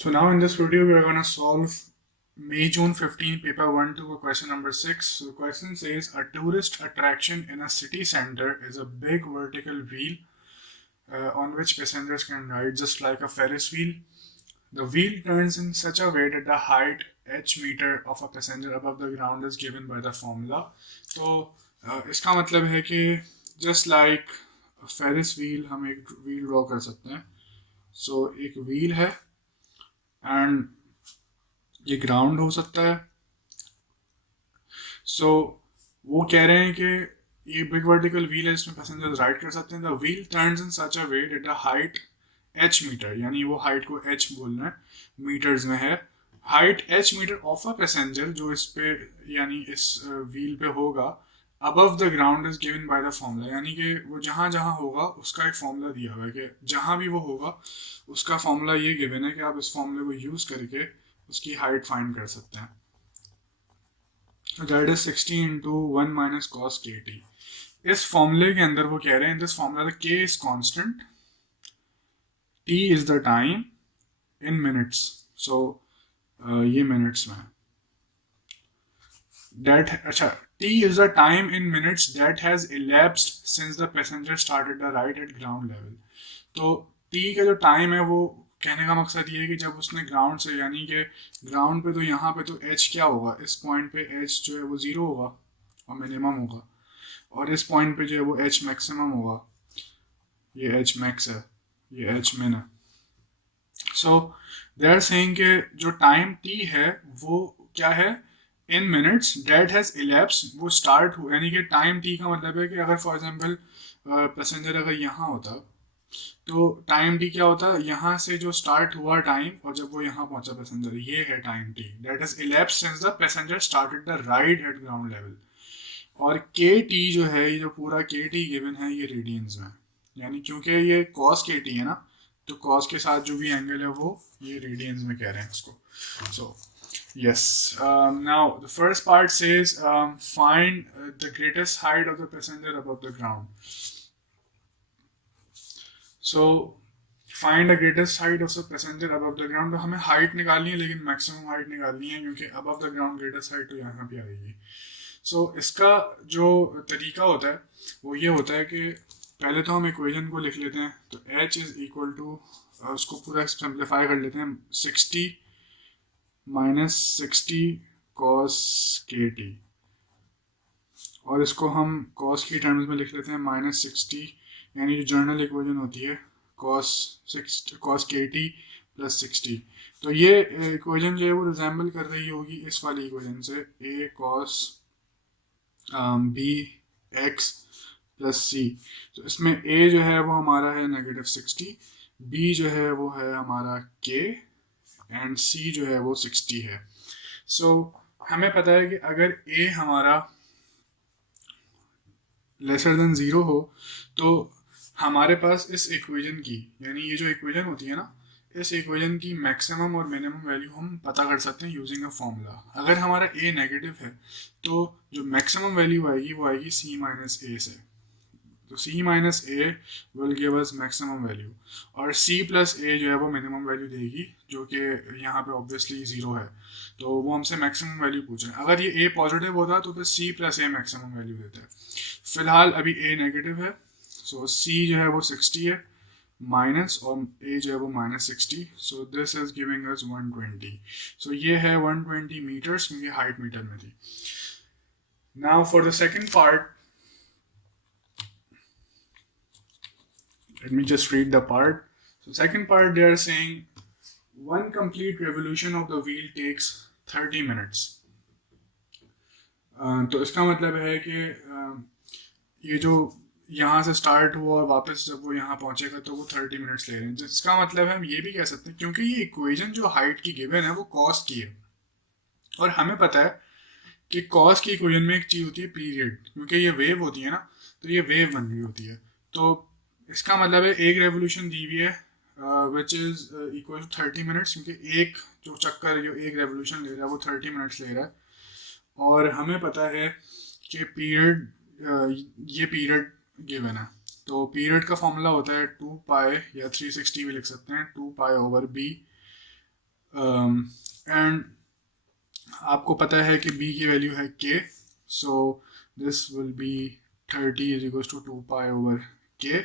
So now in this video we are going to solve May June 15 paper 1 to question number 6. So the question says a tourist attraction in a city center is a big vertical wheel on which passengers can ride just like a Ferris wheel. The wheel turns in such a way that the height h meter of a passenger above the ground is given by the formula. तो इसका मतलब है कि just like Ferris wheel हम एक wheel draw कर सकते हैं. सो एक व्हील है एंड ये ग्राउंड हो सकता है. सो वो कह रहे हैं कि ये बिग वर्टिकल व्हील है इसमें पैसेंजर्स राइड कर सकते हैं. The wheel turns in such a way that the height h metre, यानी वो हाइट को एच बोलना है, मीटर्स में है. Height h metre of a passenger जो इस पे यानी इस व्हील पे होगा above the ground is given by the formula, यानी कि वो जहाँ जहाँ होगा उसका एक फॉर्मूला दिया हुआ है कि जहाँ भी वो होगा उसका फॉर्मूला ये गिवन है कि आप इस फॉर्मूले को यूज़ करके उसकी हाइट फाइंड कर सकते हैं. That is 60 into 1 minus cos k t. इस फॉर्मूले के अंदर वो कह रहे हैं this formula k is constant, t is the time in minutes. So ये मिनट्स में दैट अच्छा t is the time in minutes that has elapsed since the passenger started the ride at ground level. तो T का जो time है वो कहने का मकसद ये है कि जब उसने ग्राउंड से, यानी कि ग्राउंड पे तो यहाँ पे तो एच क्या होगा, इस पॉइंट पे एच जो है वो ज़ीरो होगा और मिनिमम होगा, और इस पॉइंट पे जो है वो एच मैक्सिमम होगा. ये एच मैक्स है, ये एच मिन है. सो दे आर सेइंग कि जो टाइम टी है वो क्या है in minutes that has elapse, वो स्टार्ट हो, यानी कि टाइम टी का मतलब है कि अगर फॉर एग्जांपल पैसेंजर अगर यहाँ होता तो टाइम टी क्या होता है, यहाँ से जो स्टार्ट हुआ टाइम और जब वो यहाँ पहुंचा पैसेंजर, ये है time T that is ellipse since the passenger started the ride eight ground level. और के टी जो है, ये जो पूरा के टी गिवन है ये रेडियंस में, यानी क्योंकि ये कॉस के टी है ना, तो कॉस के साथ जो भी एंगल है वो ये रेडियंस में कह रहे हैं इसको. सो yes, now the first part says find the greatest height of the passenger above the ground. So find the greatest height of the passenger above the ground. तो हमें हाइट निकालनी है लेकिन मैक्सिमम हाइट निकालनी है क्योंकि above the ground greatest height तो यहाँ पे आएगी. सो इसका जो तरीका होता है वो ये होता है कि पहले तो हम इक्वेशन को लिख लेते हैं. तो एच इज इक्वल टू, उसको पूरा सिंप्लीफाई कर लेते हैं, 60 माइनस 60 कॉस के टी, और इसको हम कॉस की टर्म्स में लिख लेते हैं -60, यानी जो जर्नल इक्वेशन होती है कॉस के टी प्लस 60. तो ये इक्वेशन जो है वो रिजेंबल कर रही होगी इस वाली इक्वेशन से, ए कॉस बी एक्स प्लस सी. तो इसमें ए जो है वो हमारा है -60, बी जो है वो है हमारा के, एंड सी जो है वो 60 है. सो हमें पता है कि अगर ए हमारा लेसर देन ज़ीरो हो तो हमारे पास इस इक्वेशन की, यानी ये जो इक्वेशन होती है ना, इस इक्वेशन की मैक्सिमम और मिनिमम वैल्यू हम पता कर सकते हैं यूजिंग अ फॉर्मूला. अगर हमारा ए नेगेटिव है तो जो मैक्सिमम वैल्यू आएगी वो आएगी सी माइनस ए से. तो c minus a will give us maximum value, और सी प्लस ए जो है वो मिनिमम वैल्यू देगी, जो कि यहाँ पे ऑब्वियसली ज़ीरो है. तो वो हमसे मैक्सिमम वैल्यू पूछ रहे हैं. अगर ये ए पॉजिटिव होता तो फिर सी प्लस ए मैक्सिमम वैल्यू देता है. फिलहाल अभी ए नेगेटिव है. सो सी जो है वो 60 है माइनस, और ए जो है वो -60. So this is giving us 120. सो ये है 120 मीटर्स क्योंकि हाइट मीटर में थी. Now for the second part, let me just read the part. So second part they are saying one complete revolution of the wheel takes 30 minutes. तो इसका मतलब है कि ये जो यहाँ से स्टार्ट हुआ और वापस जब वो यहाँ पहुँचेगा तो वो 30 मिनट्स ले रहे हैं. जिसका मतलब है हम ये भी कह सकते हैं क्योंकि ये इक्वेशन जो हाइट की गिवन है वो कॉस की है, और हमें पता है कि कॉस की इक्वेशन में एक चीज़ होती है पीरियड, क्योंकि ये वेव होती है ना, तो ये वेव बन रही होती है. तो इसका मतलब है एक रेवोल्यूशन दी हुई है which is equal to 30 minutes, क्योंकि एक जो चक्कर जो एक रेवोल्यूशन ले रहा है वो 30 मिनट्स ले रहा है. और हमें पता है कि पीरियड, ये पीरियड गिवन है. तो पीरियड का फॉर्मूला होता है 2 पाई, या 360 भी लिख सकते हैं, 2 पाई ओवर बी एंड आपको पता है कि b की वैल्यू है k, so this will be 30 is equal to 2 pi over k।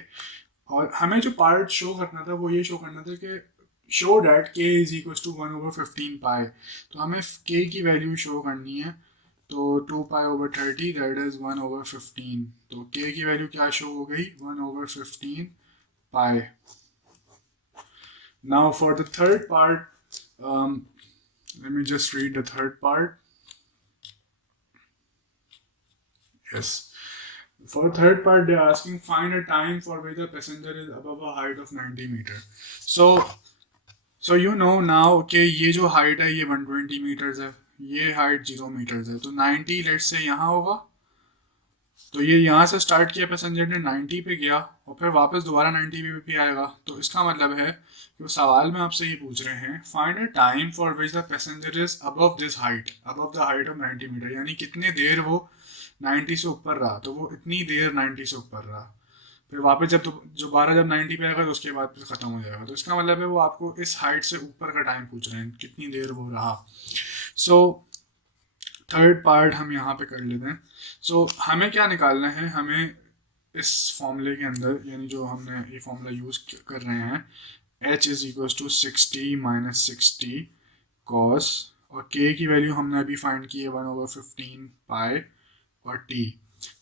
और हमें जो पार्ट शो करना था वो ये शो करना था कि show that k is equal to 1/15 pi. तो हमें k की वैल्यू शो करनी है, तो 2 पाई ओवर 30 दैट इज 1/15। तो k की वैल्यू क्या शो हो गई, 1/15 pi. Now for the third part, let me just read the third part. Yes. For the third part, they're asking find a time for which the passenger is above a height of 90 meter. So you know now कि ये जो height है ये 120 meters है, ये height 0 meters है, तो 90 let's say यहाँ होगा। तो ये यहाँ से स्टार्ट किया पैसेंजर ने, 90 पे गया और फिर वापस दोबारा 90 पे आएगा। तो इसका मतलब है कि वो सवाल में आपसे ये पूछ रहे हैं find a time for which the passenger is above this height, above the height of 90 metre, यानी कितने देर वो 90 से ऊपर रहा। तो वो इतनी देर 90 से ऊपर रहा, फिर वापस जब दोबारा जब 90 पे आएगा तो उसके बाद फिर ख़त्म हो जाएगा। तो इसका मतलब है वो आपको इस हाइट से ऊपर का टाइम पूछ रहे हैं, कितनी देर वो रहा। सो थर्ड पार्ट हम यहाँ पे कर लेते हैं। सो हमें क्या निकालना है, हमें इस फॉर्मूले के अंदर, यानी जो हमने ये फॉर्मूला यूज़ कर रहे हैं, h is equal to 60 minus 60 cos, और k की वैल्यू हमने अभी फाइंड की है 1/15 पाई और t।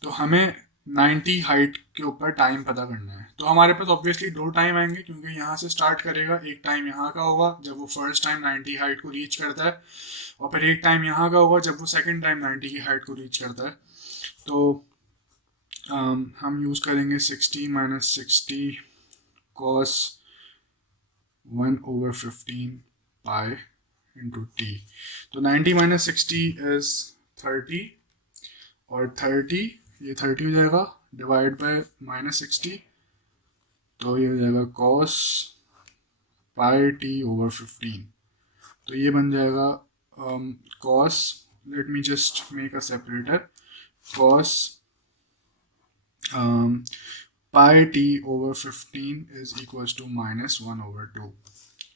तो हमें 90 हाइट के ऊपर टाइम पता करना है। तो हमारे पास ऑब्वियसली दो टाइम आएंगे, क्योंकि यहाँ से स्टार्ट करेगा, एक टाइम यहाँ का होगा जब वो फर्स्ट टाइम 90 हाइट को रीच करता है, और फिर एक टाइम यहाँ का होगा जब वो सेकंड टाइम 90 की हाइट को रीच करता है। तो हम यूज़ करेंगे 60 minus 60 cos 1/15 pi into T. तो 90 माइनस 60 इज 30, और 30 ये 30 हो जाएगा डिवाइड बाय माइनस 60, तो ये हो जाएगा कॉस पाई टी ओवर 15। तो ये बन जाएगा cos, let me just make a separator, cos pi t over 15 is equals to -1/2।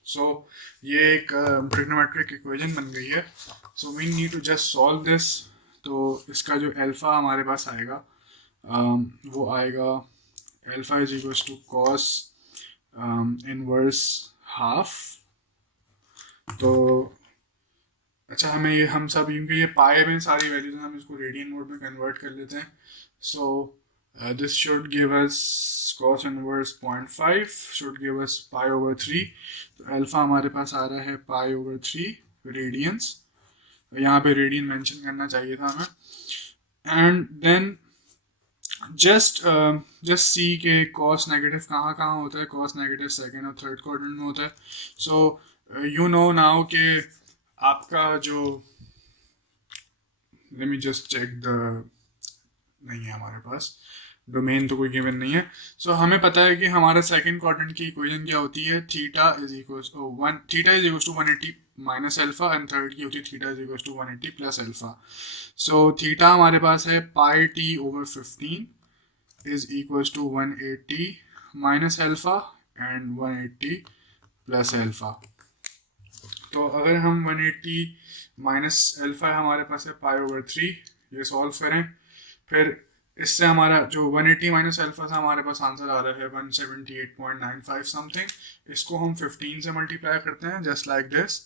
So ये एक ट्रिग्नोमेट्रिक इक्वेशन बन गई है। So we need to just solve this. तो इसका जो अल्फ़ा हमारे पास आएगा वो आएगा alpha is equals to cos inverse half. तो अच्छा, हमें ये हम सब क्योंकि ये पाए में सारी वैल्यूज हैं, हम इसको रेडियन मोड में कन्वर्ट कर लेते हैं। So this should give us cos inverse 0.5 should give us pi. तो अल्फ़ा हमारे पास आ रहा है पाई/3 रेडियंस, यहाँ पे रेडियन मेंशन करना चाहिए था हमें। एंड देन जस्ट सी के cos नेगेटिव कहाँ कहाँ होता है, cos नेगेटिव सेकेंड और थर्ड क्वाड्रेंट में होता है। सो यू नो नाउ के आपका जो, let me just check the, नहीं है हमारे पास डोमेन, तो कोई गिवन नहीं है। सो हमें पता है कि हमारा सेकंड क्वाड्रेंट की इक्वेशन क्या होती है, theta is equals to 180 minus alpha, and third की होती है theta is equals to 180 plus alpha. So theta हमारे पास है pi t over 15 is equals to 180 minus alpha and 180 plus alpha. तो अगर हम 180 माइनस अल्फा हमारे पास है पाई/3, ये सॉल्व करें, फिर इससे हमारा जो 180 माइनस अल्फा था हमारे पास आंसर आ रहा है 178.95 समथिंग। इसको हम 15 से मल्टीप्लाई करते हैं just like this,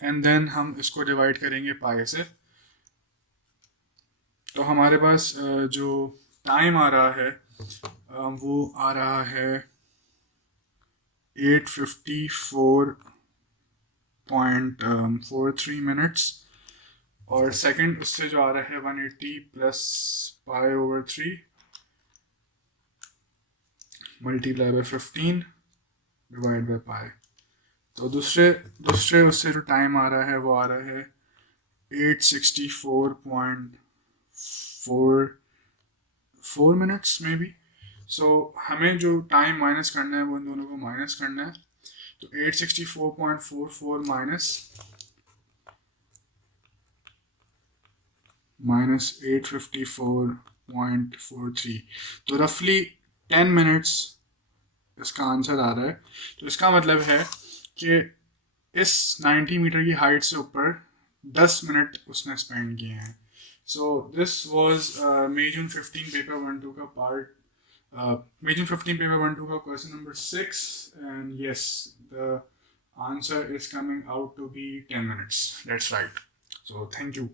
and then हम इसको डिवाइड करेंगे पाई से। तो हमारे पास जो टाइम आ रहा है वो आ रहा है 854.43 मिनट्स, और सेकंड उससे जो आ रहा है 180 plus pi multiply by 15 divide by pi. तो दूसरे उससे जो टाइम आ रहा है वो आ रहा है 864.44 मिनट्स में भी। सो हमें जो टाइम माइनस करना है वो इन दोनों को माइनस करना है। तो 864.44 माइनस 854.43, तो रफली 10 मिनट्स इसका आंसर आ रहा है। तो इसका मतलब है कि इस 90 मीटर की हाइट से ऊपर 10 मिनट उसने स्पेंड किए हैं. So this was May June 15 paper 1-2 का पार्ट, मई जून 15 पेपर 1-2 का question number 6. And yes, the answer is coming out to be 10 minutes. That's right. So thank you.